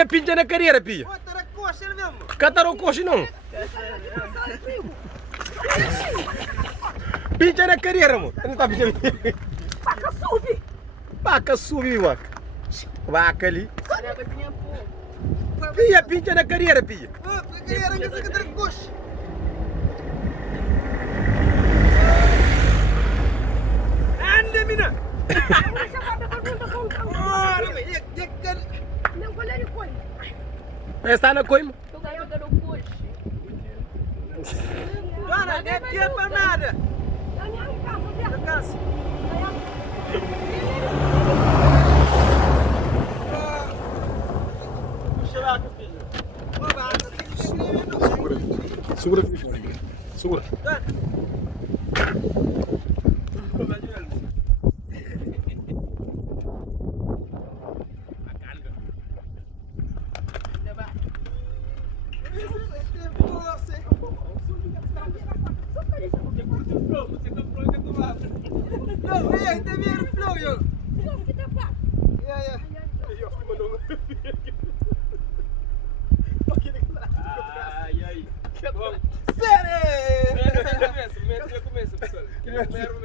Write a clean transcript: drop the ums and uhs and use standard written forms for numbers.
Pia pincha na carreira, pia. Bota a coxa mesmo. Cataro coxo não. Pincha na carreira, mo. Ano tá pincha? Paca sube. Vaca subiu, vaca. Vaca ali. Pia pincha na carreira, pia. Ah, queria era que fica a coxa. Anda, mina. Ora, mas é que Não, goleiro foi. Está na coima. Tu ganhou no push. Dona, não é tempo para nada. Ganhar em casa, viu? Eu canso. Puxa lá, filho. Segura. Segura. Não, vem, tem dinheiro flow, yo. Não, que tá pago. Ai, ai. Bom, Sério? começa, pessoal. Primeiro momento.